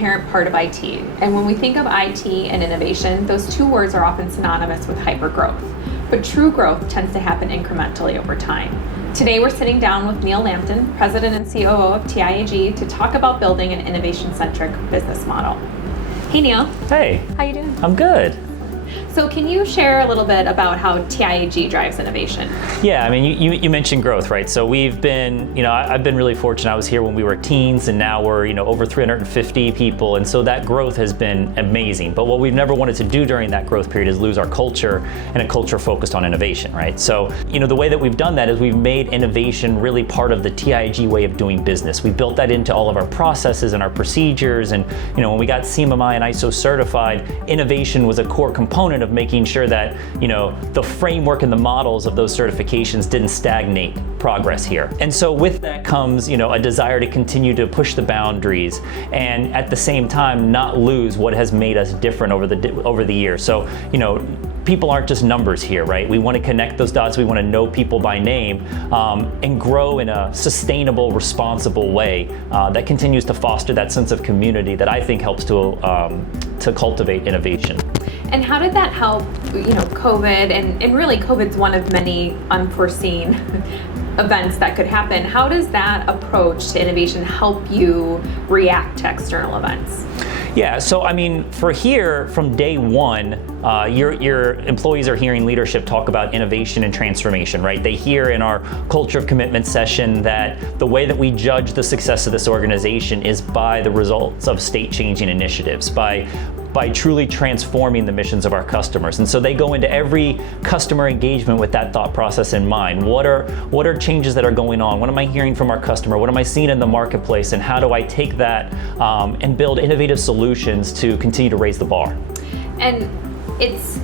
inherent part of IT. And when we think of IT and innovation, those two words are often synonymous with hypergrowth. But true growth tends to happen incrementally over time. Today we're sitting down with Neil Lampton, President and COO of TIAG, to talk about building an innovation-centric business model. Hey Neil. Hey. How you doing? I'm good. So can you share a little bit about how TIAG drives innovation? Yeah, I mean, you mentioned growth, right? So we've been, I've been really fortunate. I was here when we were teens, and now we're, over 350 people. And so that growth has been amazing. But what we've never wanted to do during that growth period is lose our culture, and a culture focused on innovation, right? So, the way that we've done that is we've made innovation really part of the TIAG way of doing business. We built that into all of our processes and our procedures. And, when we got CMMI and ISO certified, innovation was a core component of making sure that, the framework and the models of those certifications didn't stagnate progress here. And so with that comes, a desire to continue to push the boundaries and at the same time not lose what has made us different over the years. So, people aren't just numbers here, right? We want to connect those dots. We want to know people by name and grow in a sustainable, responsible way that continues to foster that sense of community that I think helps to cultivate innovation. And how did that help, COVID, and really COVID's one of many unforeseen events that could happen. How does that approach to innovation help you react to external events? Yeah, so for here, from day one, your employees are hearing leadership talk about innovation and transformation, right? They hear in our culture of commitment session that the way that we judge the success of this organization is by the results of state-changing initiatives, by truly transforming the missions of our customers. And so they go into every customer engagement with that thought process in mind. What are changes that are going on? What am I hearing from our customer? What am I seeing in the marketplace? And how do I take that and build innovative solutions to continue to raise the bar? And it's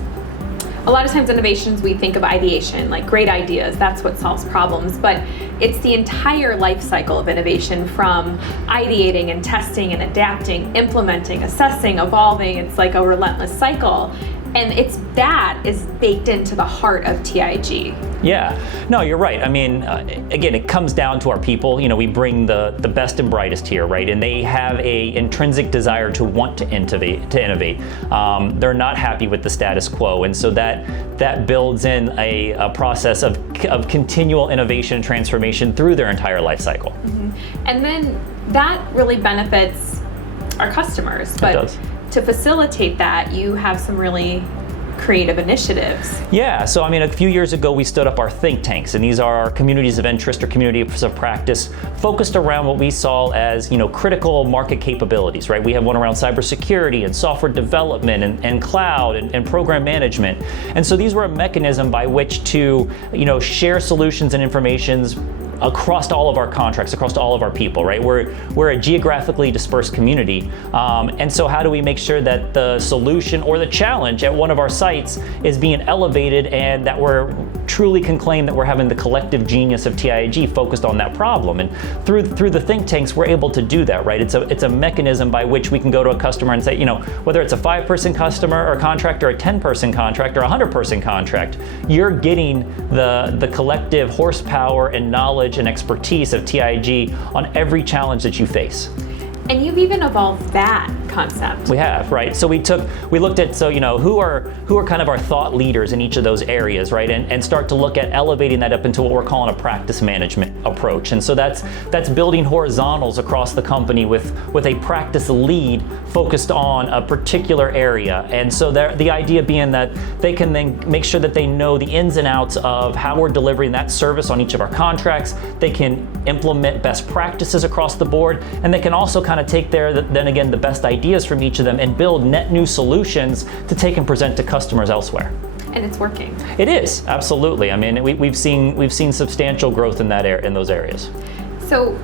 a lot of times innovations, we think of ideation, like great ideas, that's what solves problems, but it's the entire life cycle of innovation, from ideating and testing and adapting, implementing, assessing, evolving. It's like a relentless cycle. And that is baked into the heart of TIAG. Yeah, no, you're right. Again, it comes down to our people. We bring the best and brightest here, right? And they have a intrinsic desire to want to innovate. They're not happy with the status quo. And so that builds in a process of continual innovation and transformation through their entire life cycle. Mm-hmm. And then that really benefits our customers. But it does. To facilitate that, you have some really creative initiatives. Yeah, so a few years ago we stood up our think tanks, and these are our communities of interest or communities of practice focused around what we saw as critical market capabilities, right? We have one around cybersecurity and software development and cloud and program management. And so these were a mechanism by which to share solutions and informations across all of our contracts, across all of our people, right? We're a geographically dispersed community. And so how do we make sure that the solution or the challenge at one of our sites is being elevated, and that we're truly can claim that we're having the collective genius of TIAG focused on that problem? And through the think tanks, we're able to do that, right? It's a mechanism by which we can go to a customer and say, whether it's a 5-person customer or contract, or a 10-person contract, or a 100-person contract, you're getting the collective horsepower and knowledge and expertise of TIAG on every challenge that you face. And you've even evolved that concept. We have, right? So we looked at, who are kind of our thought leaders in each of those areas, right? And start to look at elevating that up into what we're calling a practice management approach. And so that's building horizontals across the company with a practice lead focused on a particular area. And so the idea being that they can then make sure that they know the ins and outs of how we're delivering that service on each of our contracts. They can implement best practices across the board, and they can also kind of take the best ideas from each of them and build net new solutions to take and present to customers elsewhere. And it's working. It is, absolutely. We've seen substantial growth in those areas. So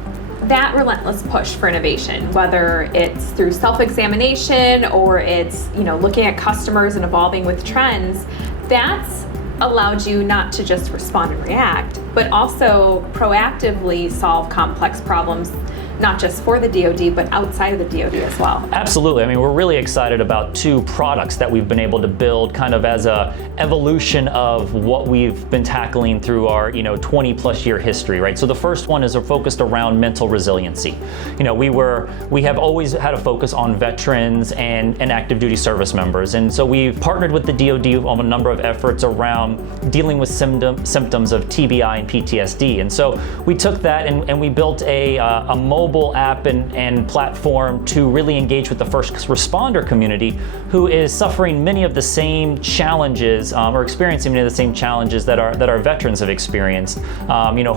that relentless push for innovation, whether it's through self-examination or it's looking at customers and evolving with trends, that's allowed you not to just respond and react, but also proactively solve complex problems not just for the DoD, but outside of the DoD as well. Absolutely. I mean, we're really excited about 2 products that we've been able to build kind of as a evolution of what we've been tackling through our 20 plus year history, right? So the first one is focused around mental resiliency. We have always had a focus on veterans and active duty service members, and so we've partnered with the DoD on a number of efforts around dealing with symptoms of TBI and PTSD. And so we took that and we built a mobile app and platform to really engage with the first responder community, who is suffering many of the same challenges or experiencing many of the same challenges that our veterans have experienced.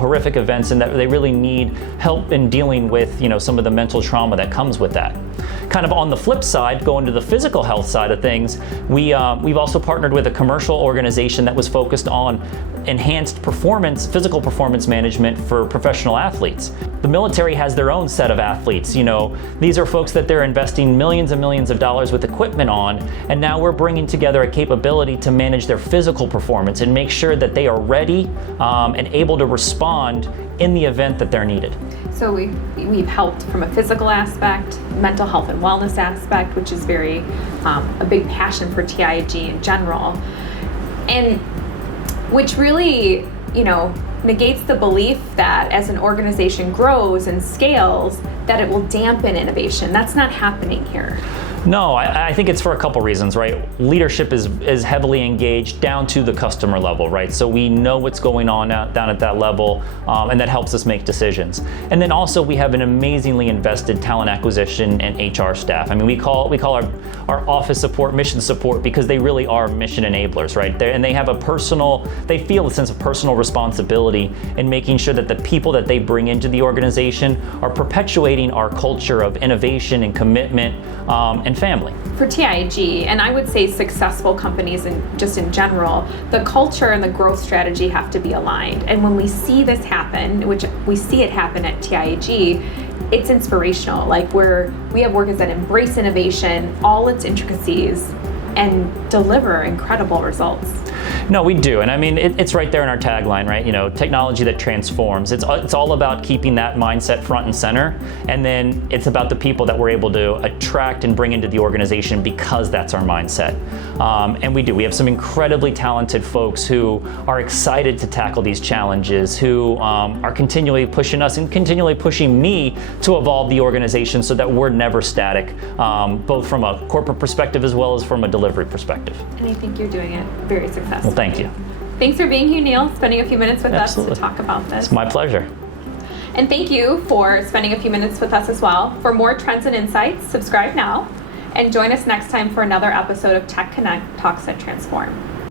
Horrific events, and that they really need help in dealing with some of the mental trauma that comes with that. Kind of on the flip side, going to the physical health side of things, we've also partnered with a commercial organization that was focused on enhanced physical performance management for professional athletes. The military has their own set of athletes. These are folks that they're investing millions and millions of dollars with equipment on, and now we're bringing together a capability to manage their physical performance and make sure that they are ready and able to respond in the event that they're needed. So we've helped from a physical aspect, mental health and wellness aspect, which is very a big passion for TIAG in general, and which really negates the belief that as an organization grows and scales, that it will dampen innovation. That's not happening here. No, I think it's for a couple reasons, right? Leadership is heavily engaged down to the customer level, right? So we know what's going on down at that level, and that helps us make decisions. And then also we have an amazingly invested talent acquisition and HR staff. I mean, we call our office support mission support, because they really are mission enablers, right? And they have they feel a sense of personal responsibility in making sure that the people that they bring into the organization are perpetuating our culture of innovation and commitment and family. For TIAG, and I would say successful companies and just in general, the culture and the growth strategy have to be aligned. And when we see this happen, which we see it happen at TIAG, it's inspirational. Like we have workers that embrace innovation, all its intricacies, and deliver incredible results. No, we do, and I mean it's right there in our tagline, right? Technology that transforms. It's all about keeping that mindset front and center, and then it's about the people that we're able to attract and bring into the organization because that's our mindset. And we have some incredibly talented folks who are excited to tackle these challenges, who are continually pushing us and continually pushing me to evolve the organization so that we're never static, both from a corporate perspective as well as from a delivery perspective. And I think you're doing it very successfully. Well, thank you. Thanks for being here, Neil, spending a few minutes with Absolutely. us to talk about this. It's my pleasure. And thank you for spending a few minutes with us as well. For more trends and insights, subscribe now and join us next time for another episode of Tech Connect Talks that Transform.